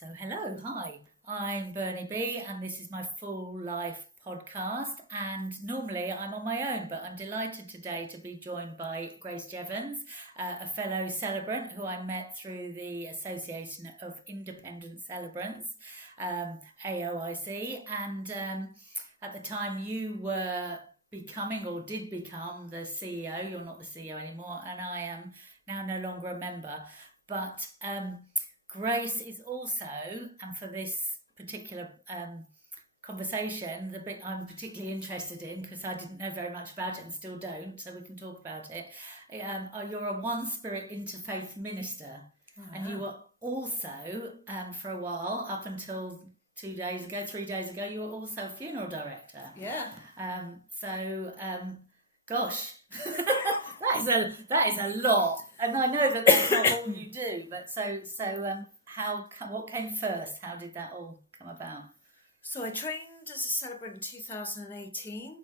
So hello, hi, I'm Bernie B and this is my Full Life podcast, and normally I'm on my own, but I'm delighted today to be joined by Grace Jevons, a fellow celebrant who I met through the Association of Independent Celebrants, AOIC, and at the time you were becoming or did become the CEO. You're not the CEO anymore, and I am now no longer a member, but Grace is also, and for this particular conversation, the bit I'm particularly interested in, because I didn't know very much about it and still don't, so we can talk about it. You're a One Spirit Interfaith Minister, and you were also, for a while, up until 3 days ago, you were also a funeral director. Yeah. Gosh, that is a lot, and I know that that's not all you do. But what came first? How did that all come about? So I trained as a celebrant in 2018,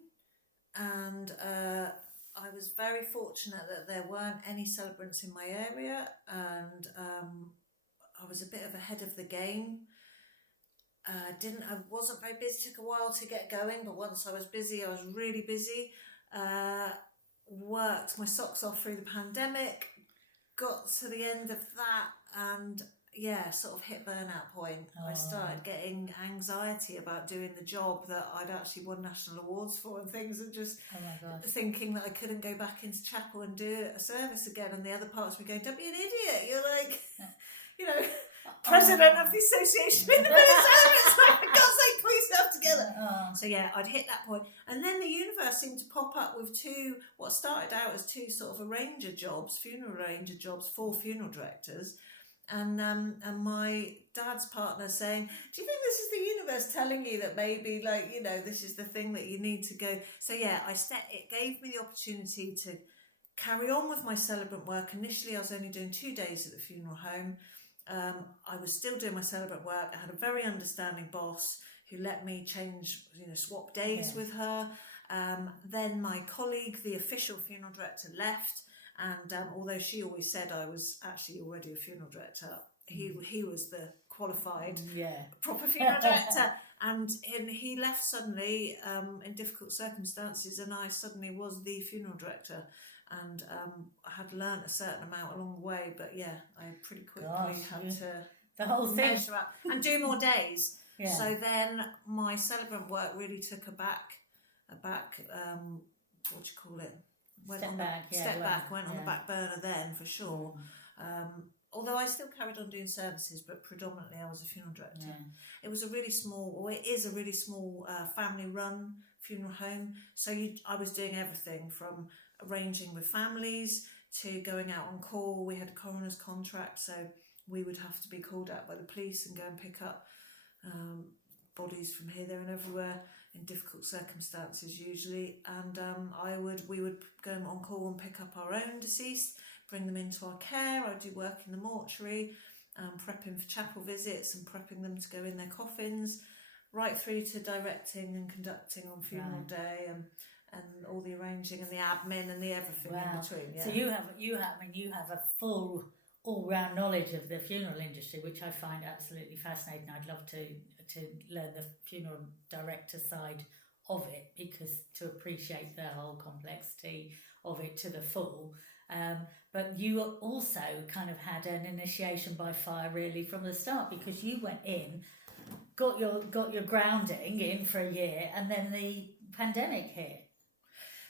and I was very fortunate that there weren't any celebrants in my area, and I was a bit of ahead of the game. I wasn't very busy. Took a while to get going, but once I was busy, I was really busy. Worked my socks off through the pandemic, got to the end of that, and sort of hit burnout point. I started getting anxiety about doing the job that I'd actually won national awards for and things, and just thinking that I couldn't go back into chapel and do a service again, and the other parts were going, don't be an idiot, you're like, president of the Association of Independent Celebrants, like, for God's sake, pull yourself together. So I'd hit that point, and then the universe seemed to pop up with what started out as two sort of funeral arranger jobs for funeral directors, and my dad's partner saying, do you think this is the universe telling you that maybe this is the thing that you need to go? So it gave me the opportunity to carry on with my celebrant work. Initially I was only doing 2 days at the funeral home. I was still doing my celebrant work. I had a very understanding boss who let me swap days with her. Then my colleague, the official funeral director, left, and although she always said I was actually already a funeral director, he was the qualified proper funeral director, and he left suddenly in difficult circumstances, and I suddenly was the funeral director. And I had learnt a certain amount along the way, but I pretty quickly had to measure up and do more days. So then my celebrant work really took a back what do you call it? Went on the back burner then, for sure. Although I still carried on doing services, but predominantly I was a funeral director. It was it is a really small family-run funeral home. So I was doing everything from arranging with families to going out on call. We had a coroner's contract, so we would have to be called out by the police and go and pick up bodies from here, there and everywhere in difficult circumstances usually, and we would go on call and pick up our own deceased, bring them into our care. I do work in the mortuary, prepping for chapel visits and prepping them to go in their coffins, right through to directing and conducting on funeral day, and all the arranging and the admin and the everything in between. So you have a full all-round knowledge of the funeral industry, which I find absolutely fascinating. I'd love to learn the funeral director side of it, because to appreciate the whole complexity of it to the full. But you also kind of had an initiation by fire really from the start, because you went in, got your grounding in for a year, and then the pandemic hit.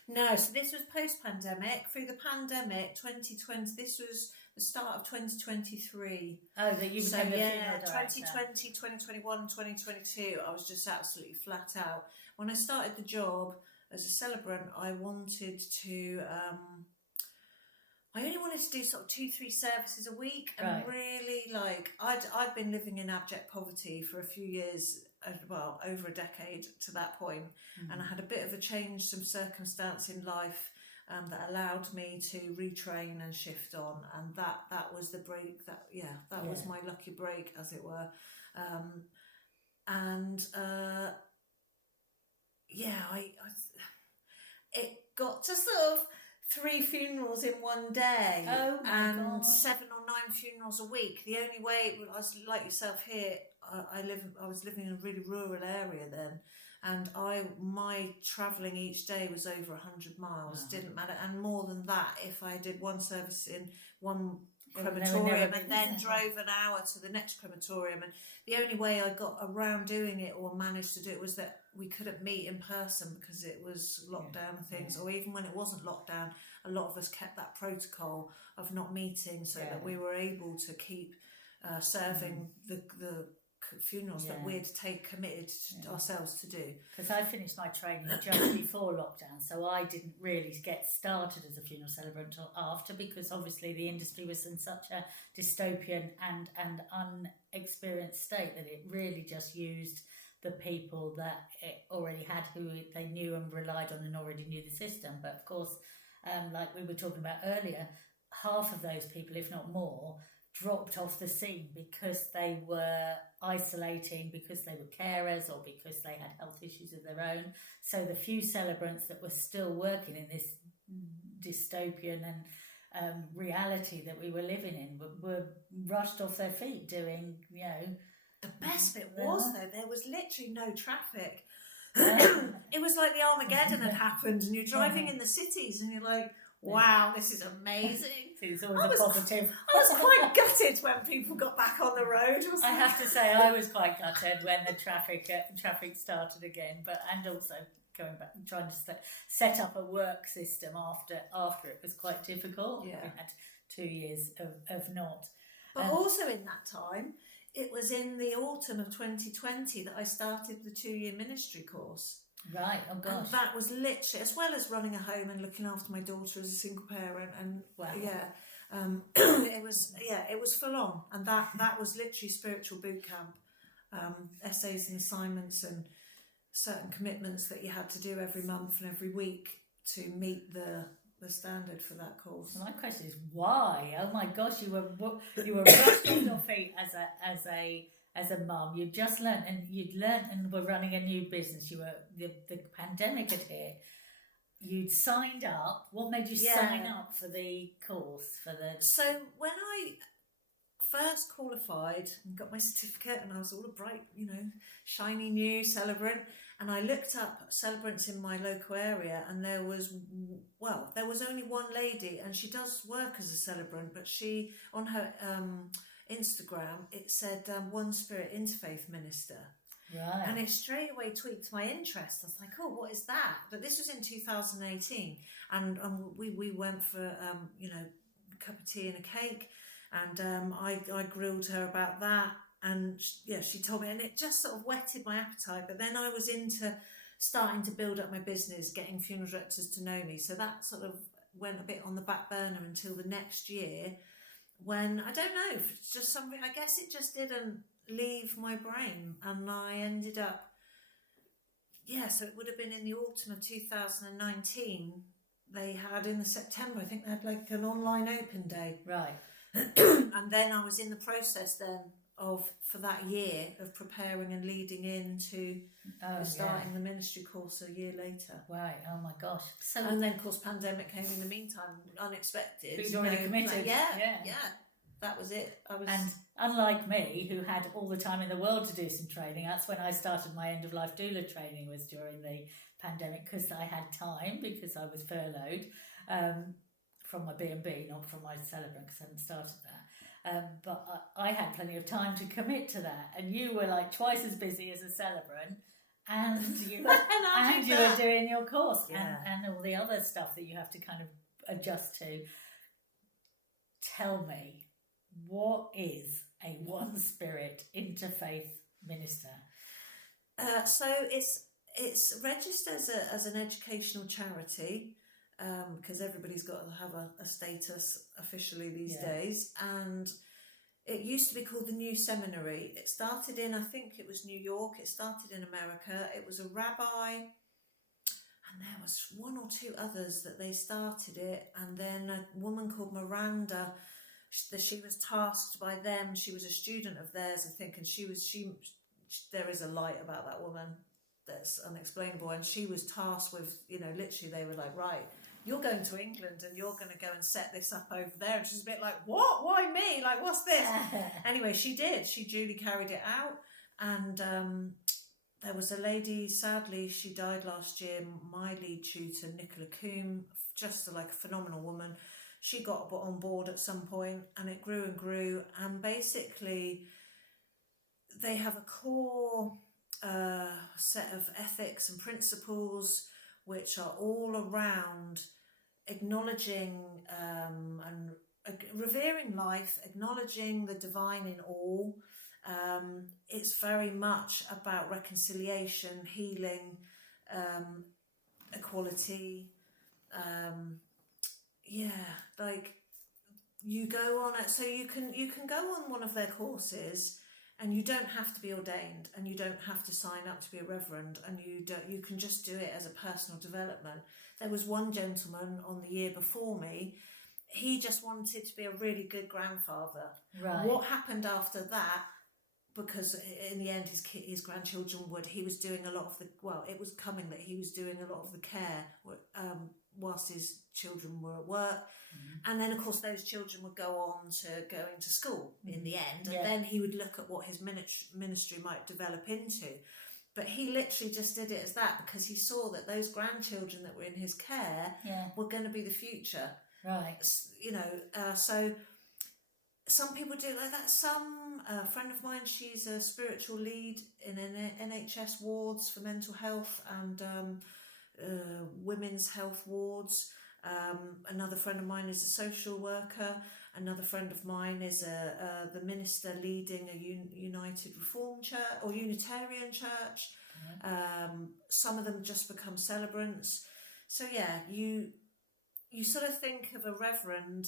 No, so this was post-pandemic. Through the pandemic, 2020, this was the start of 2023. Oh, that you became a funeral director. 2020, 2021, 2022, I was just absolutely flat out. When I started the job as a celebrant, I wanted to... I only wanted to do sort of 2-3 services a week, and really I'd been living in abject poverty for a few years, over a decade to that point, and I had a bit of a change, some circumstance in life that allowed me to retrain and shift on, and that was the break. That was my lucky break, as it were, it got to sort of 3 funerals in one day, Oh my and God. 7 or 9 funerals a week. The only way, I was like yourself here, I was living in a really rural area then, and my travelling each day was over 100 miles. Wow. Didn't matter, and more than that if I did one service in one It would crematorium never and be then the same. drove an hour to the next crematorium, and the only way I got around doing it or managed to do it was that we couldn't meet in person because it was lockdown and things, or even when it wasn't lockdown, a lot of us kept that protocol of not meeting so that we were able to keep serving the funerals that we'd committed ourselves to do. Because I finished my training just before lockdown, so I didn't really get started as a funeral celebrant until after, because obviously the industry was in such a dystopian and unexperienced state that it really just used the people that it already had, who they knew and relied on and already knew the system. But of course, like we were talking about earlier, half of those people, if not more, dropped off the scene because they were isolating, because they were carers, or because they had health issues of their own. So the few celebrants that were still working in this dystopian and reality that we were living in were rushed off their feet doing, The best bit was, though, there was literally no traffic. It was like the Armageddon had happened, and you're driving in the cities and you're like, wow, this is amazing. It's always a positive. I was quite gutted when people got back on the road. I have to say, I was quite gutted when the traffic started again, and also going back and trying to set up a work system after it was quite difficult. Yeah. We had 2 years of not. But also in that time, it was in the autumn of 2020 that I started the 2-year ministry course. Right, oh gosh. And that was literally, as well as running a home and looking after my daughter as a single parent, and it was full on, and that was literally spiritual boot camp, essays and assignments and certain commitments that you had to do every month and every week to meet the standard for that course. So my question is why? Oh my gosh, you were rushed off your feet as a mum. You'd just learnt and were running a new business. The pandemic had hit. You'd signed up. What made you sign up for the course? So when I first qualified and got my certificate, and I was all a bright, shiny new celebrant, and I looked up celebrants in my local area, and there was only one lady, and she does work as a celebrant, but she, on her Instagram, it said One Spirit Interfaith Minister. Right. And it straight away tweaked my interest. I was like, oh, what is that? But this was in 2018, and we went for a cup of tea and a cake, and I grilled her about that, and she told me, and it just sort of whetted my appetite. But then I was into starting to build up my business, getting funeral directors to know me, so that sort of went a bit on the back burner until the next year, when, I don't know, it's just something, I guess it just didn't leave my brain, and I ended up, so it would have been in the autumn of 2019, they had in the September, I think they had like an online open day. Right. And then I was in the process then for that year of preparing and leading into starting the ministry course a year later. Right, oh my gosh. And then, of course, pandemic came in the meantime, unexpected. But you'd already committed. That was it. And unlike me, who had all the time in the world to do some training, that's when I started my end-of-life doula training, was during the pandemic, because I had time, because I was furloughed from my B&B, not from my celebrant, because I hadn't started that. But I had plenty of time to commit to that, and you were like twice as busy as a celebrant, and you were doing your course and all the other stuff that you have to kind of adjust to. Tell me, what is a One Spirit Interfaith Minister? So it's registered as an educational charity, because everybody's got to have a status officially these days, and it used to be called the New Seminary. It started in, I think it was New York, it started in America. It was a rabbi, and there was one or two others that they started it, and then a woman called Miranda, she was tasked by them, she was a student of theirs, I think, and there is a light about that woman that's unexplainable, and she was tasked with, literally they were like, right, you're going to England and you're going to go and set this up over there. And she's a bit like, what? Why me? Like, what's this? Anyway, she did. She duly carried it out. And there was a lady, sadly, she died last year, my lead tutor, Nicola Coombe, just like a phenomenal woman. She got on board at some point, and it grew and grew. And basically, they have a core set of ethics and principles which are all around acknowledging and revering life, acknowledging the divine in all. It's very much about reconciliation, healing, equality. Like you go on it, so you can go on one of their courses, and you don't have to be ordained, and you don't have to sign up to be a reverend, and you can just do it as a personal development. There was one gentleman on the year before me. He just wanted to be a really good grandfather. Right. What happened after that? Because in the end, his grandchildren he was doing a lot of it was coming that he was doing a lot of the care whilst his children were at work. Mm-hmm. And then, of course, those children would go on to going to school in the end. And then he would look at what his ministry might develop into. But he literally just did it as that, because he saw that those grandchildren that were in his care were going to be the future. Right. So some people do it like that. A friend of mine, she's a spiritual lead in NHS wards for mental health and women's health wards. Another friend of mine is a social worker. Another friend of mine is the minister leading a United Reform Church or Unitarian Church. Mm-hmm. Some of them just become celebrants. So you sort of think of a reverend,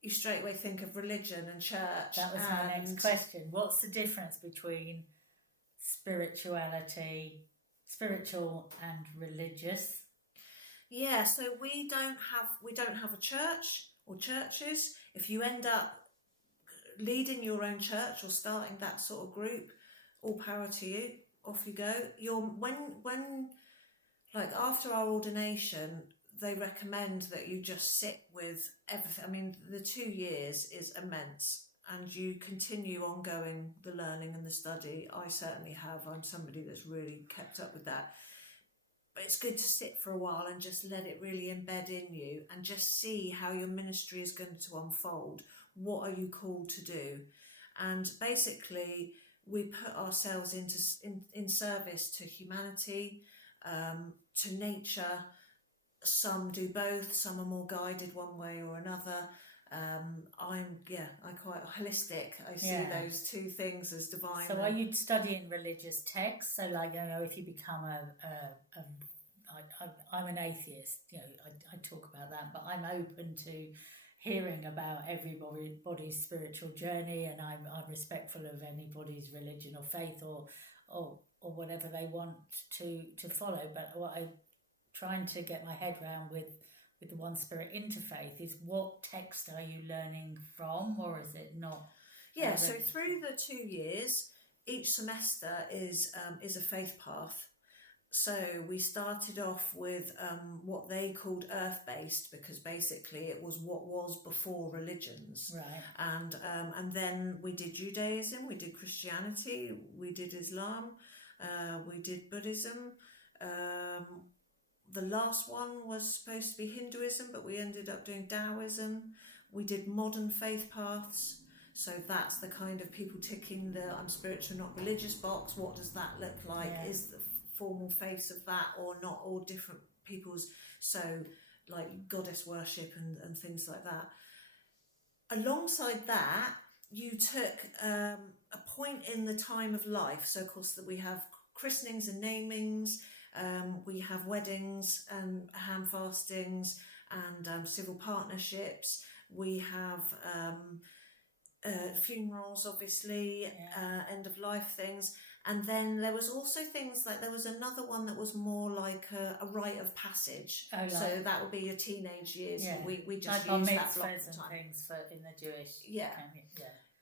you straight away think of religion and church. That was my next question. What's the difference between spiritual and religious? Yeah, so we don't have a church or churches. If you end up leading your own church or starting that sort of group, all power to you. Off you go. When after our ordination, they recommend that you just sit with everything. I mean, the 2 years is immense, and you continue ongoing the learning and the study. I certainly have. I'm somebody that's really kept up with that. But it's good to sit for a while and just let it really embed in you and just see how your ministry is going to unfold. What are you called to do? And basically, we put ourselves in service to humanity, to nature. Some do both. Some are more guided one way or another. I'm quite holistic. I see those two things as divine. So are you studying religious texts? So if you become I'm an atheist, I talk about that, but I'm open to hearing about everybody's spiritual journey, and I'm respectful of anybody's religion or faith or whatever they want to follow. But what I'm trying to get my head around with the One Spirit Interfaith is, what text are you learning from, or is it not? Yeah, so through the 2 years, each semester is a faith path. So we started off with what they called earth-based, because basically it was what was before religions. Right. And then we did Judaism, we did Christianity, we did Islam, we did Buddhism. The last one was supposed to be Hinduism, but we ended up doing Taoism. We did modern faith paths. So that's the kind of people ticking the I'm spiritual, not religious box. What does that look like? Yeah. Is the formal face of that or not? Or different people's, so like goddess worship and things like that. Alongside that, you took a point in the time of life. So of course that we have christenings and namings. We have weddings and hand fastings and civil partnerships. We have funerals, obviously, end of life things. And then there was also things like, there was another one that was more like a rite of passage. Oh, so that would be your teenage years. Yeah. We just use that block of time. Things in the Jewish.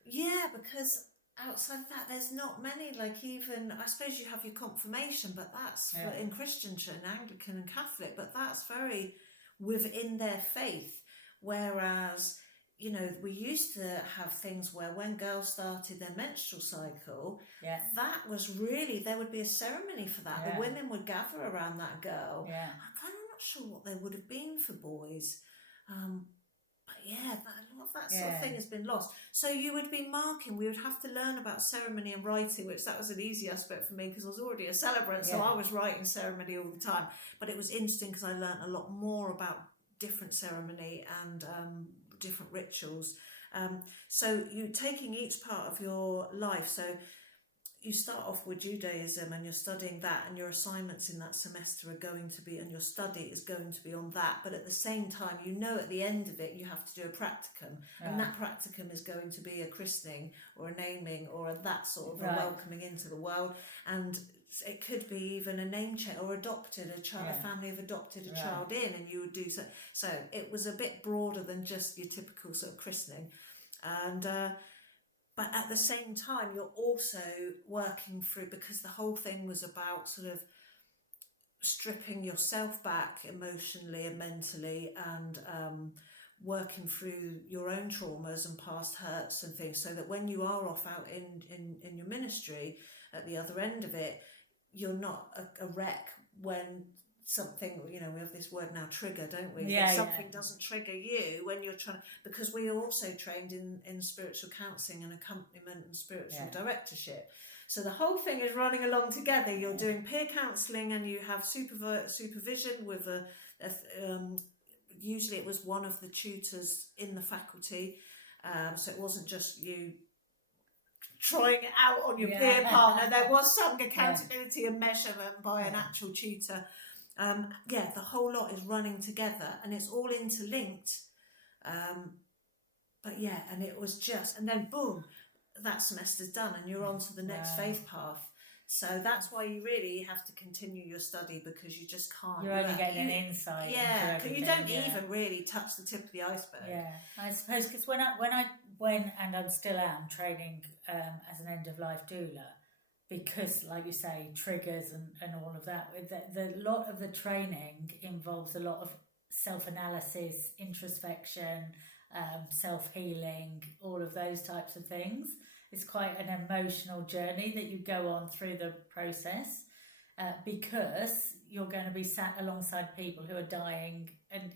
Yeah, because outside of that, there's not many. Like, even I suppose you have your confirmation, but that's in Christian and Anglican and Catholic, but that's very within their faith. Whereas, you know, we used to have things where when girls started their menstrual cycle, that was really, there would be a ceremony for that. The women would gather around that girl. I'm kind of not sure what they would have been for boys. But yeah, a lot of that sort of thing has been lost. So you would be marking, we would have to learn about ceremony and writing, which that was an easy aspect for me because I was already a celebrant, so I was writing ceremony all the time. But it was interesting because I learned a lot more about different ceremony and different rituals. So you taking each part of your life, so you start off with Judaism and you're studying that, and your assignments in that semester are going to be, and your study is going to be on that, but at the same time, you know, at the end of it you have to do a practicum, and that practicum is going to be a christening or a naming or that sort of a welcoming into the world, and it could be even a name change or adopted a child, a family have adopted a child in, and you would do so it was a bit broader than just your typical sort of christening. And but at the same time, you're also working through, because the whole thing was about sort of stripping yourself back emotionally and mentally, and working through your own traumas and past hurts and things, so that when you are off out in your ministry, at the other end of it, you're not a wreck when something, you know, we have this word now, trigger, don't we? Something doesn't trigger you when you're trying, because we are also trained in spiritual counselling and accompaniment and spiritual directorship. So the whole thing is running along together. You're doing peer counselling, and you have supervision with usually it was one of the tutors in the faculty. So it wasn't just you trying it out on your peer partner. There was some accountability and measurement by an actual tutor. The whole lot is running together, and it's all interlinked. And it was just, and then boom, that semester's done, and you're on to the next faith path. So that's why you really have to continue your study, because you just can't. You're only getting an insight. Yeah, because you don't even really touch the tip of the iceberg. Yeah, I suppose, because when and I still am training as an end of life doula, because, like you say, triggers and all of that. The lot of the training involves a lot of self-analysis, introspection, self-healing, all of those types of things. It's quite an emotional journey that you go on through the process, because you're going to be sat alongside people who are dying, and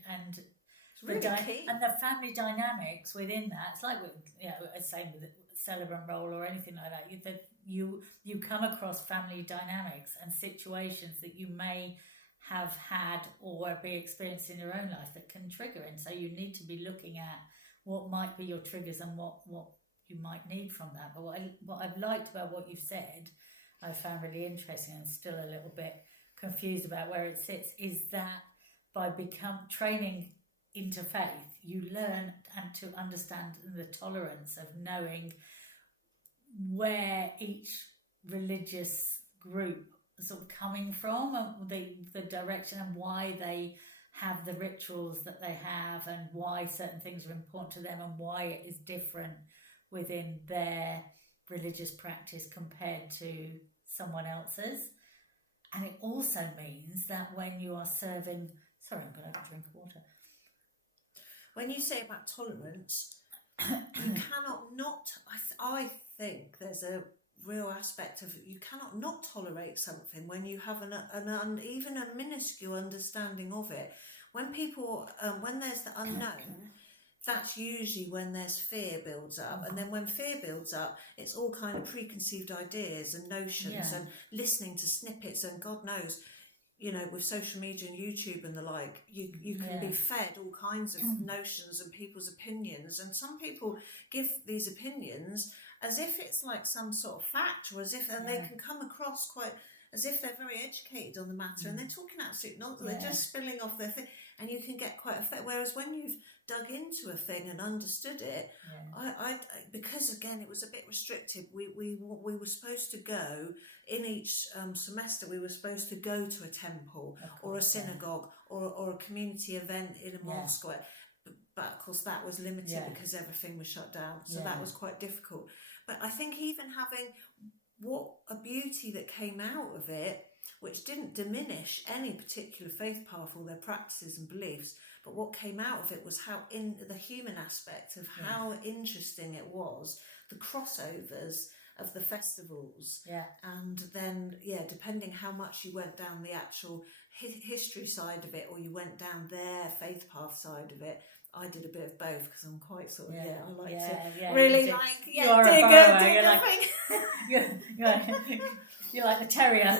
really key. And the family dynamics within that. It's like, same with the celebrant role or anything like that. You come across family dynamics and situations that you may have had or be experiencing in your own life that can trigger, and so you need to be looking at what might be your triggers and what you might need from that. But what I've liked about what you've said, I found really interesting, and still a little bit confused about where it sits, is that by training into faith, you learn and to understand the tolerance of knowing where each religious group is sort of coming from, and the direction, and why they have the rituals that they have, and why certain things are important to them, and why it is different within their religious practice compared to someone else's. And it also means that when you are serving... Sorry, I'm going to have a drink of water. When you say about tolerance, you cannot not... I think there's a real aspect of, you cannot not tolerate something when you have even a minuscule understanding of it. When people, when there's the unknown, that's usually when there's fear builds up, and then when fear builds up, it's all kind of preconceived ideas and notions, and listening to snippets, and God knows, you know, with social media and YouTube and the like, you can be fed all kinds of notions and people's opinions, and some people give these opinions as if it's like some sort of fact, or as if, and they can come across quite as if they're very educated on the matter, and they're talking absolute nonsense. They're just spilling off their thing, and you can get quite affected. Whereas when you've dug into a thing and understood it, I because again it was a bit restrictive. We were supposed to go in each semester. We were supposed to go to a temple or a synagogue or a community event in a mosque. But of course that was limited because everything was shut down. So that was quite difficult. But I think even having what a beauty that came out of it, which didn't diminish any particular faith path or their practices and beliefs, but what came out of it was how in the human aspect of how interesting it was, the crossovers of the festivals, and then depending how much you went down the actual history side of it, or you went down their faith path side of it. I did a bit of both because I'm quite sort of I like to really dig a thing. You're like the terrier.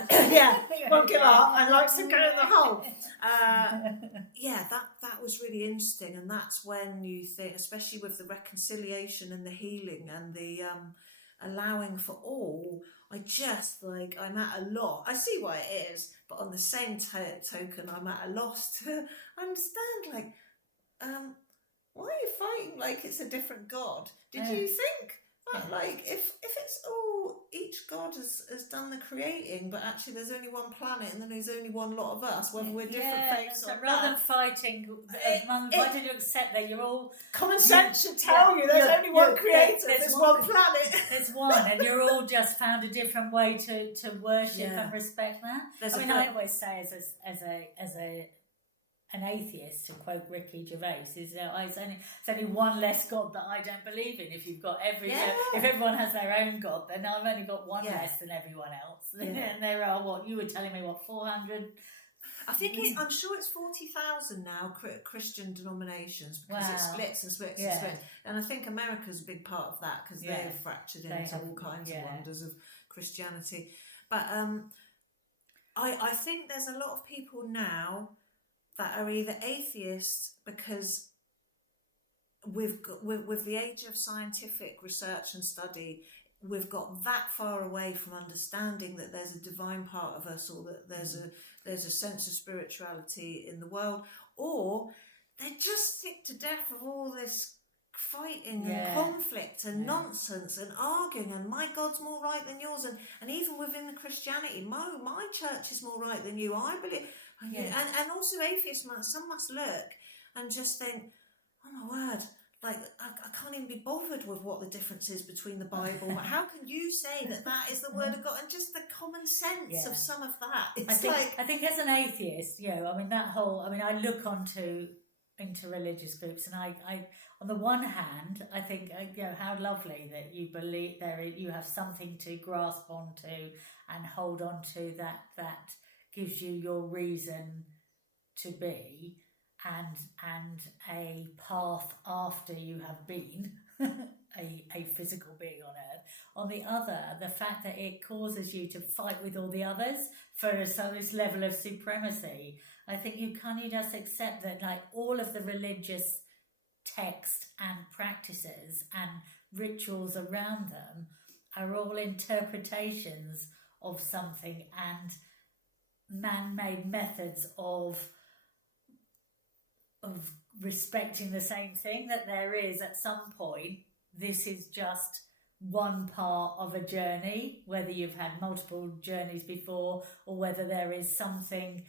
Won't give up. I like to go in the hole. That was really interesting, and that's when you think, especially with the reconciliation and the healing and the allowing for all, I'm at a loss. I see why it is, but on the same token, I'm at a loss to understand, why are you fighting like it's a different God? Did you think that, if it's all, each God has done the creating, but actually there's only one planet and then there's only one lot of us, whether we're different faiths or rather than fighting, why did you accept that you're all... Common sense should tell you there's only one creator, there's one planet. There's one, and you're all just found a different way to worship and respect that. I always say as an atheist, to quote Ricky Gervais, is it's only one less God that I don't believe in. If you've got if everyone has their own God, then I've only got one less than everyone else. And there are you were telling me 400. I think I'm sure it's 40,000 now Christian denominations, because it splits and splits and splits. And I think America's a big part of that, because they've fractured into all kinds of wonders of Christianity. But I think there's a lot of people now that are either atheists because with the age of scientific research and study, we've got that far away from understanding that there's a divine part of us, or that there's a sense of spirituality in the world, or they're just sick to death of all this fighting and conflict and nonsense and arguing, and my God's more right than yours, and even within the Christianity, my church is more right than you, I believe. And also atheists, some must look and just think, oh my word, I can't even be bothered with what the difference is between the Bible. How can you say that is the word of God? And just the common sense of some of that. I think as an atheist, I look into religious groups, and I on the one hand, I think how lovely that you believe you have something to grasp onto and hold on to that gives you your reason to be, and a path after you have been a physical being on earth. On the other, the fact that it causes you to fight with all the others for this level of supremacy. I think you just accept that all of the religious text and practices and rituals around them are all interpretations of something, and man-made methods of respecting the same thing, that there is at some point, this is just one part of a journey, whether you've had multiple journeys before, or whether there is something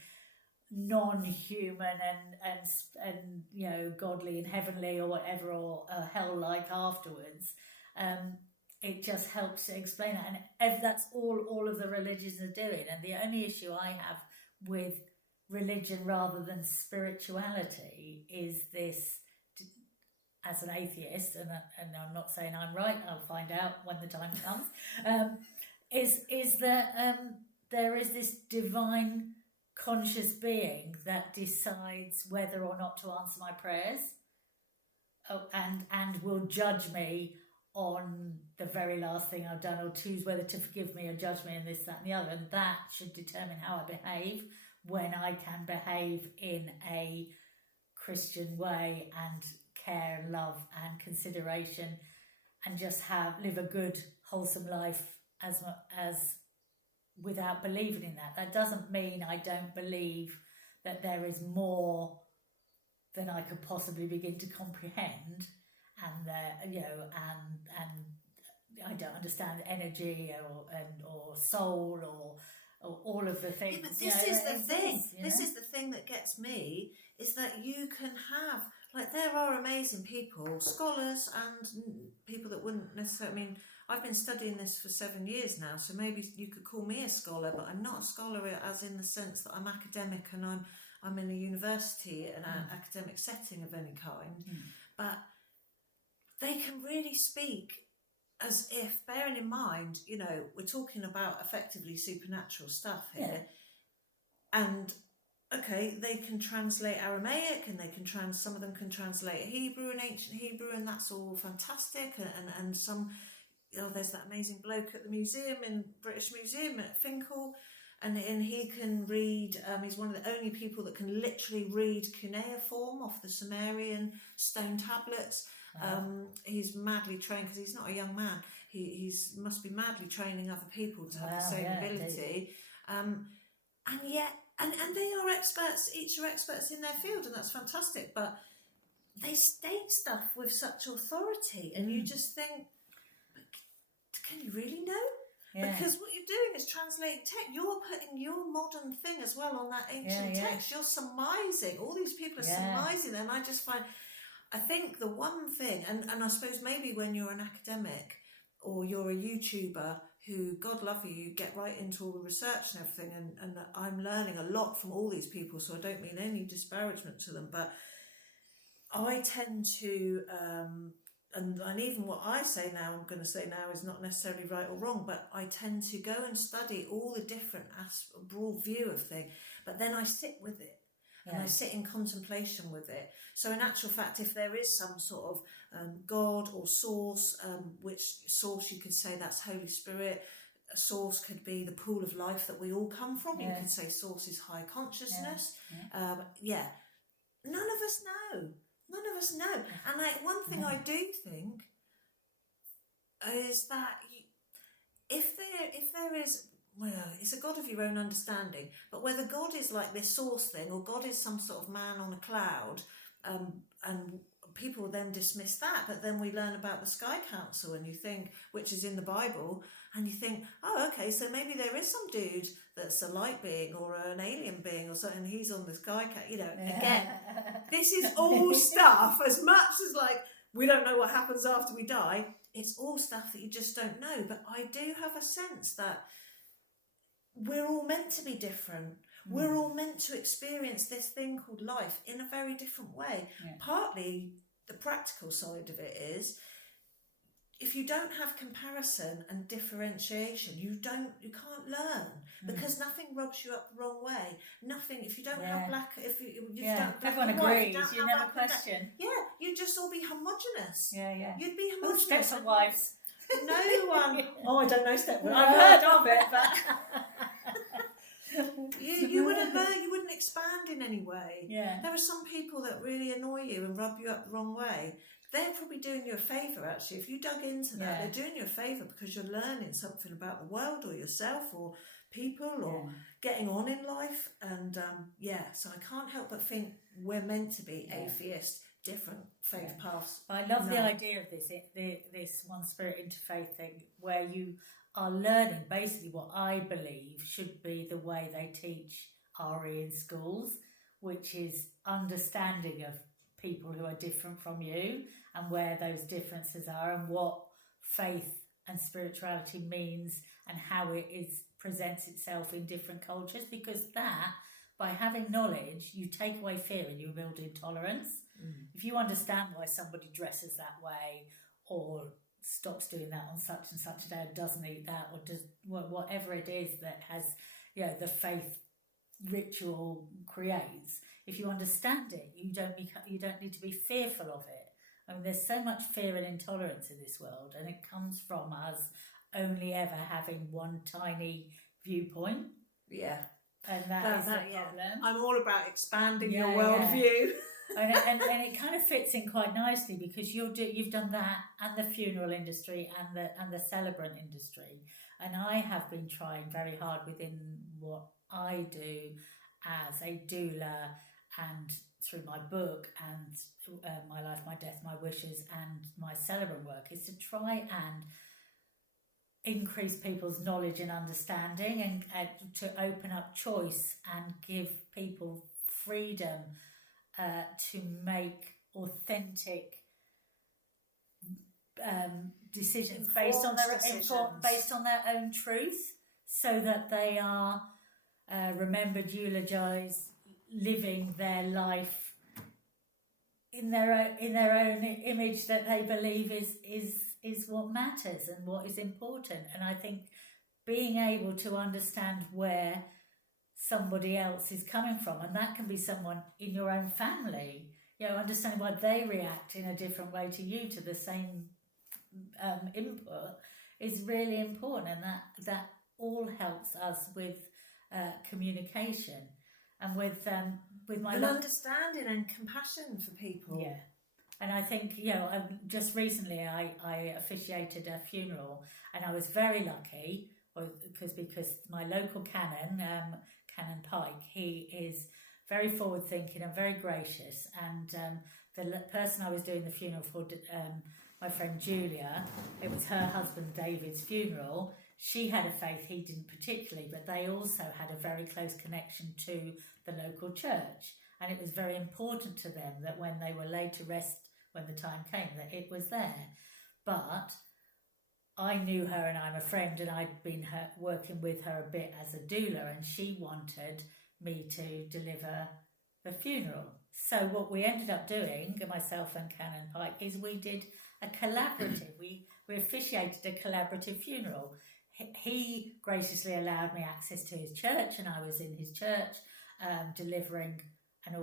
non-human and godly and heavenly or whatever, or hell-like afterwards. It just helps to explain that, and if that's all of the religions are doing. And the only issue I have with religion rather than spirituality is this, as an atheist, and I'm not saying I'm right, I'll find out when the time comes, is that there is this divine conscious being that decides whether or not to answer my prayers, and will judge me on the very last thing I've done, or choose whether to forgive me or judge me, and this, that and the other. And that should determine how I behave, when I can behave in a Christian way, and care and love and consideration, and just live a good, wholesome life as without believing in that. That doesn't mean I don't believe that there is more than I could possibly begin to comprehend, and I don't understand energy or soul or all of the things. Yeah, but this is the thing. This is the thing that gets me, is that you can have, there are amazing people, scholars and people that wouldn't necessarily, I've been studying this for 7 years now, so maybe you could call me a scholar, but I'm not a scholar as in the sense that I'm academic and I'm in a university, an academic setting of any kind, but they can really speak as if, bearing in mind, you know, we're talking about effectively supernatural stuff here, and okay, they can translate Aramaic, and they can some of them can translate Hebrew and ancient Hebrew, and that's all fantastic. And some, you know, there's that amazing bloke at the museum, in British Museum at Finkel, and he can read. He's one of the only people that can literally read cuneiform off the Sumerian stone tablets. He's madly trained, because he's not a young man. He must be madly training other people to have the same ability. And yet, and they are experts. Each are experts in their field, and that's fantastic. But they state stuff with such authority, and you just think, can you really know? Yeah. Because what you're doing is translating text. You're putting your modern thing as well on that ancient text. You're surmising. All these people are surmising, and I think the one thing, and I suppose maybe when you're an academic or you're a YouTuber who, God love you get right into all the research and everything, and I'm learning a lot from all these people, so I don't mean any disparagement to them, but I tend to, and even what I say now, I'm going to say now, is not necessarily right or wrong, but I tend to go and study all the different broad view of things, but then I sit with it. And I sit in contemplation with it. So in actual fact, if there is some sort of God or source, which source you could say that's Holy Spirit, a source could be the pool of life that we all come from. You could say source is high consciousness. None of us know. None of us know. And one thing I do think is that if there is, well, it's a God of your own understanding, but whether God is like this source thing, or God is some sort of man on a cloud, and people then dismiss that, but then we learn about the Sky Council, and you think, which is in the Bible, and you think, oh, okay, so maybe there is some dude that's a light being or an alien being or something, and he's on the Sky Council. You know, again, this is all stuff, as much as like, we don't know what happens after we die, it's all stuff that you just don't know. But I do have a sense that we're all meant to be different. We're all meant to experience this thing called life in a very different way. Partly the practical side of it is, if you don't have comparison and differentiation, you can't learn, because nothing rubs you up the wrong way. Nothing. If you don't have black, if you don't, everyone agrees. You never question. You'd just all be homogenous. You'd be Who homogenous. Stepford Wives? No one. Oh, I don't know Stepford. I've heard of it, but you wouldn't learn. You wouldn't expand in any way. There are some people that really annoy you and rub you up the wrong way. They're probably doing you a favour, actually. If you dug into that, they're doing you a favour, because you're learning something about the world or yourself or people or getting on in life. And so I can't help but think we're meant to be atheist, different faith paths. I love the idea of this One Spirit Interfaith thing, where you are learning basically what I believe should be the way they teach RE in schools, which is understanding of people who are different from you, and where those differences are, and what faith and spirituality means, and how it presents itself in different cultures. Because that, by having knowledge, you take away fear and you build intolerance. If you understand why somebody dresses that way, or stops doing that on such and such a day, or doesn't eat that, or does whatever it is that has, the faith ritual creates. If you understand it, you don't need to be fearful of it. I mean, there's so much fear and intolerance in this world, and it comes from us only ever having one tiny viewpoint. And that is the problem. I'm all about expanding your worldview. and it kind of fits in quite nicely, because you've done that, and the funeral industry, and the celebrant industry, and I have been trying very hard within what I do as a doula, and through my book, and My Life, My Death, My Wishes, and my celebrant work, is to try and increase people's knowledge and understanding, and to open up choice and give people freedom to make authentic decisions based on their own truth, so that they are remembered, eulogised, living their life in their own image that they believe is what matters and what is important. And I think being able to understand where somebody else is coming from, and that can be someone in your own family, understanding why they react in a different way to you to the same input is really important, and that all helps us with communication and with my understanding and compassion for people. Yeah. And I think, just recently I officiated a funeral, and I was very lucky because my local canon, Canon Pike, he is very forward thinking and very gracious. And the person I was doing the funeral for, my friend Julia, it was her husband David's funeral. She had a faith, he didn't particularly, but they also had a very close connection to the local church. And it was very important to them that when they were laid to rest, when the time came, that it was there. But I knew her and I'm a friend, and I'd been working with her a bit as a doula, and she wanted me to deliver the funeral. So what we ended up doing, myself and Canon Pike, is we did a collaborative, we officiated a collaborative funeral. He graciously allowed me access to his church, and I was in his church delivering and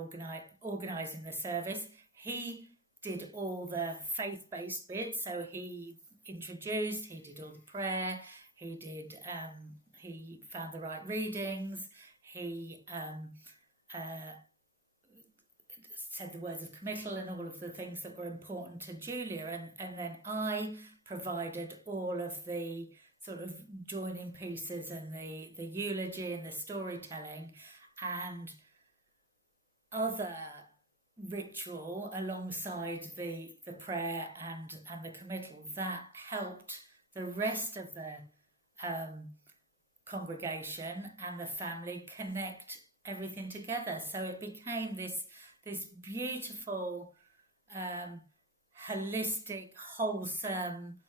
organising the service. He did all the faith-based bits, so he introduced, he did all the prayer, he found the right readings, he said the words of committal and all of the things that were important to Julia, and then I provided all of the sort of joining pieces and the eulogy and the storytelling and other ritual alongside the prayer and the committal that helped the rest of the congregation and the family connect everything together. So it became this beautiful, holistic, wholesome,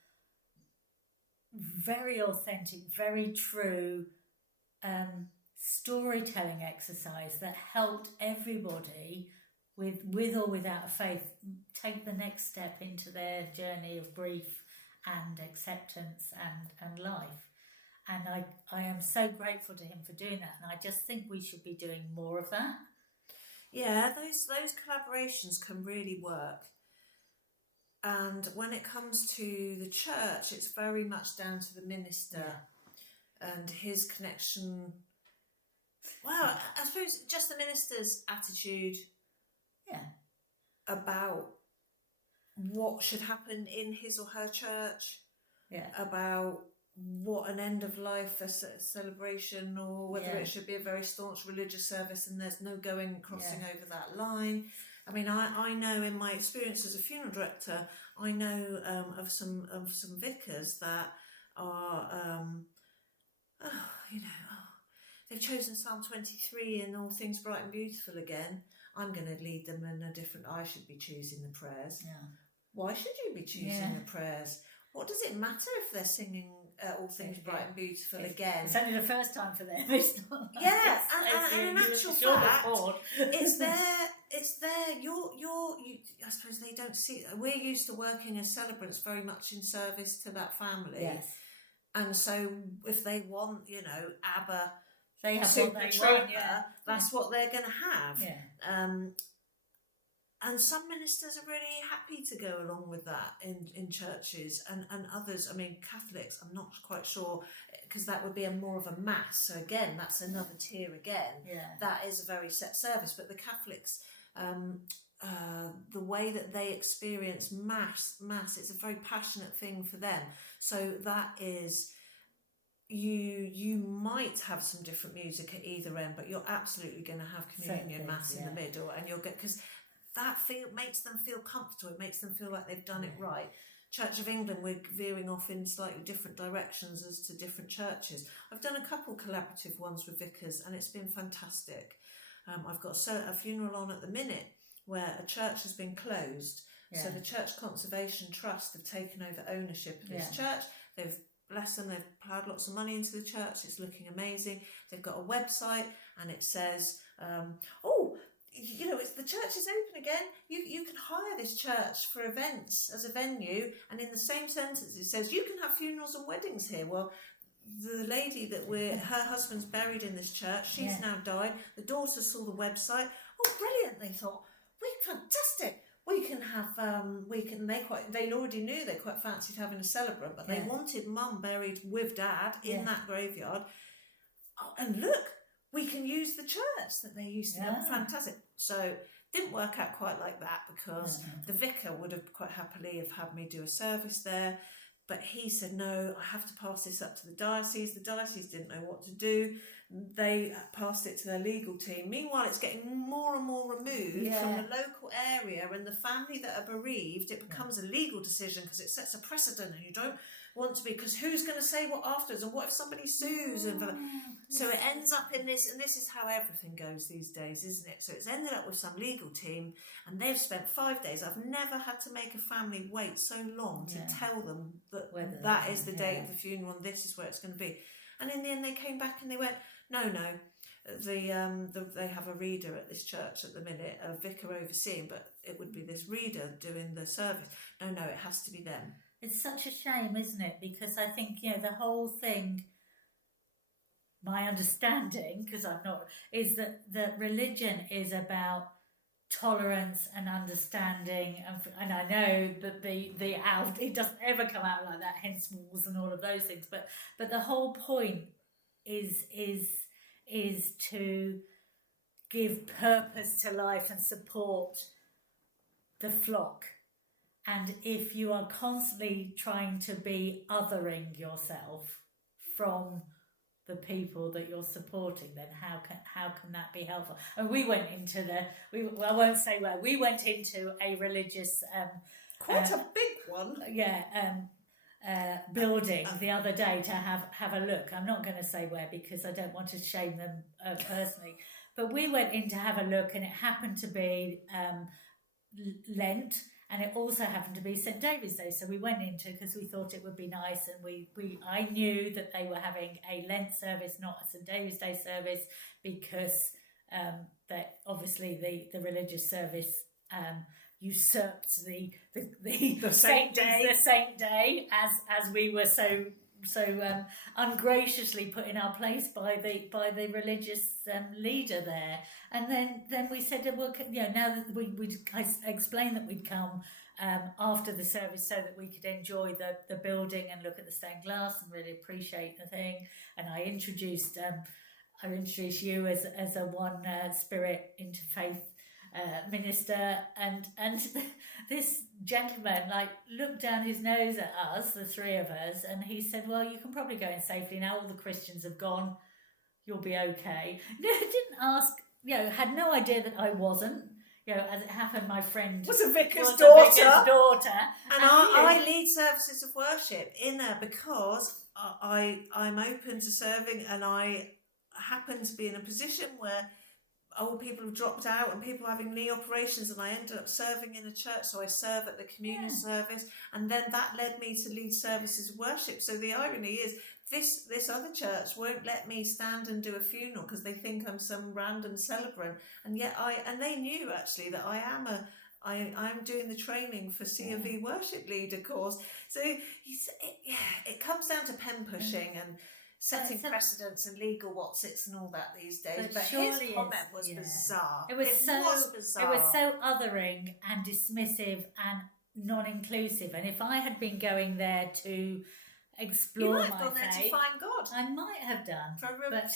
very authentic, very true storytelling exercise that helped everybody with or without a faith take the next step into their journey of grief and acceptance and life. And I am so grateful to him for doing that, and I just think we should be doing more of that. Yeah, those collaborations can really work. And when it comes to the church, it's very much down to the minister and his connection. Well, I suppose just the minister's attitude about what should happen in his or her church, about what an end of life a celebration, or whether it should be a very staunch religious service and there's no crossing over that line. I mean, I know in my experience as a funeral director, I know of some vicars that are they've chosen Psalm 23 and all things bright and beautiful again. I'm going to lead them in a different. I should be choosing the prayers. Yeah. Why should you be choosing the prayers? What does it matter if they're singing all things bright and beautiful again? It's only the first time for them. It's not. Yeah, and in actual fact, it's there. It's there. I suppose they don't see. We're used to working as celebrants very much in service to that family. Yes. And so if they want, ABBA, they have Super what they Trooper, want. Yeah. That's what they're going to have. Yeah. And some ministers are really happy to go along with that in churches, and others, I mean, Catholics, I'm not quite sure, because that would be more of a mass. So again, that's another tier again. Yeah. That is a very set service. But the Catholics, the way that they experience mass, it's a very passionate thing for them. So that is, you might have some different music at either end, but you're absolutely going to have communion mass in the middle, and you'll get, because that makes them feel comfortable. It makes them feel like they've done it right. Church of England, we're veering off in slightly different directions as to different churches. I've done a couple collaborative ones with vicars, and it's been fantastic. I've got a funeral on at the minute where a church has been closed. Yeah. So the Church Conservation Trust have taken over ownership of this church. They've, bless them, they've plowed lots of money into the church. It's looking amazing. They've got a website, and it says, it's, the church is open again. You can hire this church for events as a venue, and in the same sentence it says you can have funerals and weddings here. Well, the lady that her husband's buried in this church, she's now died. The daughter saw the website. Oh, brilliant! They thought, fantastic. We can have, they already knew they quite fancied having a celebrant, but they wanted mum buried with dad in that graveyard. Oh, and look, we can use the church that they used to have. Fantastic. So didn't work out quite like that, because the vicar would have quite happily have had me do a service there. But he said, no, I have to pass this up to the diocese. The diocese didn't know what to do. They passed it to their legal team. Meanwhile, it's getting more and more removed from the local area, and the family that are bereaved, it becomes a legal decision, because it sets a precedent, and you don't want to be, because who's going to say what afterwards, and what if somebody sues? And so it ends up in this, and this is how everything goes these days, isn't it? So it's ended up with some legal team, and they've spent 5 days. I've never had to make a family wait so long to tell them that that is the date of the funeral, and this is where it's going to be. And in the end, they came back and they went, no, they have a reader at this church at the minute, a vicar overseeing, but it would be this reader doing the service. No, it has to be them. It's such a shame, isn't it? Because I think, the whole thing, my understanding, because I'm not, is that religion is about tolerance and understanding, and I know that it doesn't ever come out like that, hence wars and all of those things, but the whole point is to give purpose to life and support the flock. And if you are constantly trying to be othering yourself from the people that you're supporting, then how can that be helpful? And we went into I won't say where, we went into a religious quite a big one. Building the other day to have a look. I'm not going to say where, because I don't want to shame them personally. But we went in to have a look, and it happened to be Lent, and it also happened to be St David's Day. So we went into, because we thought it would be nice, and I knew that they were having a Lent service, not a St David's Day service, because that obviously the religious service usurped the saint day as we were so ungraciously put in our place by the religious leader there. And then we said, well, now that I explained that we'd come after the service so that we could enjoy the building and look at the stained glass and really appreciate the thing. And I introduced you as a One Spirit Interfaith Minister, and this gentleman looked down his nose at us, the three of us, and he said, well, you can probably go in safely now, all the Christians have gone, you'll be okay. Didn't ask, had no idea that I wasn't, as it happened, my friend was a vicar's daughter. And I lead services of worship in there because I'm open to serving, and I happen to be in a position where old people have dropped out and people having knee operations, and I ended up serving in a church, so I serve at the communion service, and then that led me to lead services of worship. So the irony is this other church won't let me stand and do a funeral because they think I'm some random celebrant, and yet they knew actually that I'm doing the training for C of E worship leader course. So it comes down to pen pushing and setting precedents and legal whatsits and all that these days. But his comment was bizarre. It was bizarre. It was so othering and dismissive and non-inclusive. And if I had been going there to explore my faith, you might have gone there to find God. I might have done. But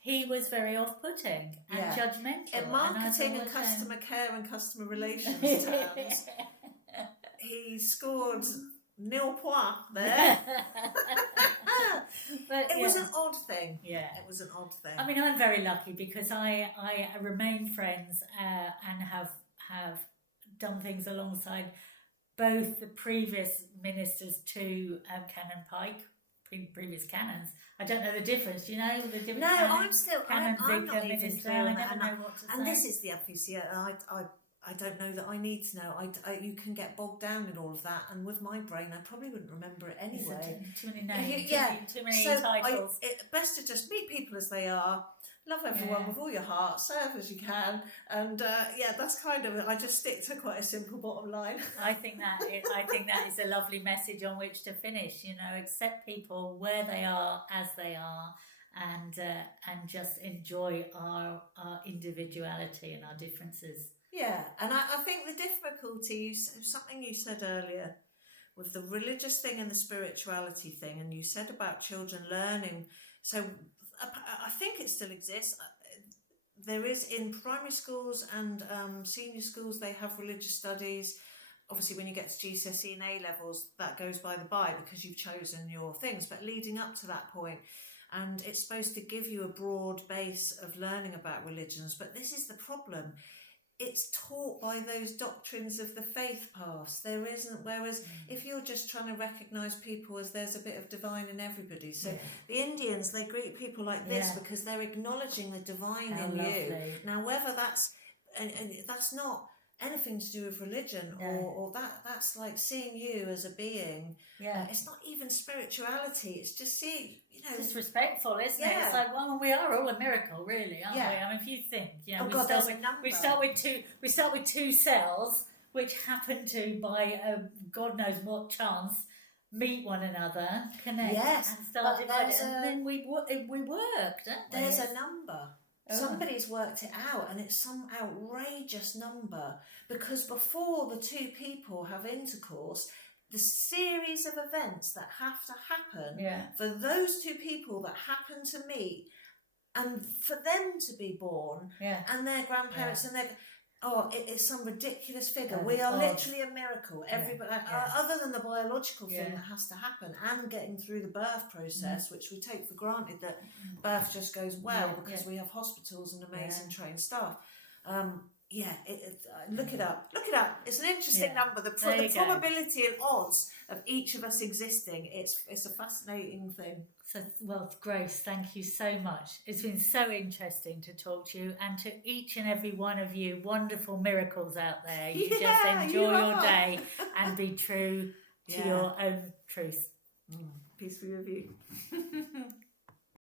he was very off-putting and judgmental. In marketing and customer care and customer relations terms, he scored 0 points there. But it was an odd thing. Yeah, it was an odd thing. I mean, I'm very lucky because I remain friends and have done things alongside both the previous ministers to Canon Pike, previous canons. I don't know the difference. Do you know the difference? No, I'm still. Canon, I'm vicar, not even minister. clear I on never that. know what to say. And this is the FVC. I don't know that I need to know. You can get bogged down in all of that, and with my brain, I probably wouldn't remember it anyway. Too many names. Yeah, too many so titles. Best to just meet people as they are. love everyone with all your heart, serve as you can, and that's kind of it. I just stick to quite a simple bottom line. I think that is a lovely message on which to finish. Accept people where they are, as they are, and just enjoy our individuality and our differences. Yeah, and I think the difficulty, something you said earlier, with the religious thing and the spirituality thing, and you said about children learning. So I think it still exists. There is in primary schools and senior schools, they have religious studies. Obviously, when you get to GCSE and A levels, that goes by the by because you've chosen your things. But leading up to that point, and it's supposed to give you a broad base of learning about religions. But this is the problem. It's taught by those doctrines of the faith paths. There isn't, whereas if you're just trying to recognise people as there's a bit of divine in everybody. So the Indians, they greet people like this because they're acknowledging the divine in you. Now, whether that's, and that's not anything to do with religion or that's like seeing you as a being. It's not even spirituality. It's just seeing, it's respectful, isn't it? It's like, well, we are all a miracle, really, aren't we? I mean, if you think, we start with two cells which happen to, by God knows what chance, meet one another, connect, and start dividing, and then we work, don't we? There's a number. Somebody's worked it out, and it's some outrageous number, because before the two people have intercourse, the series of events that have to happen for those two people that happen to meet, and for them to be born, and their grandparents, and their it's some ridiculous figure. We are literally a miracle. Everybody, other than the biological thing that has to happen, and getting through the birth process, which we take for granted that birth just goes well because we have hospitals and amazing trained staff. Look it up. It's an interesting number. The probability and odds of each of us existing. It's a fascinating thing. So, well, Grace, thank you so much. It's been so interesting to talk to you, and to each and every one of you wonderful miracles out there. You just enjoy your day and be true to your own truth. Peace be with you.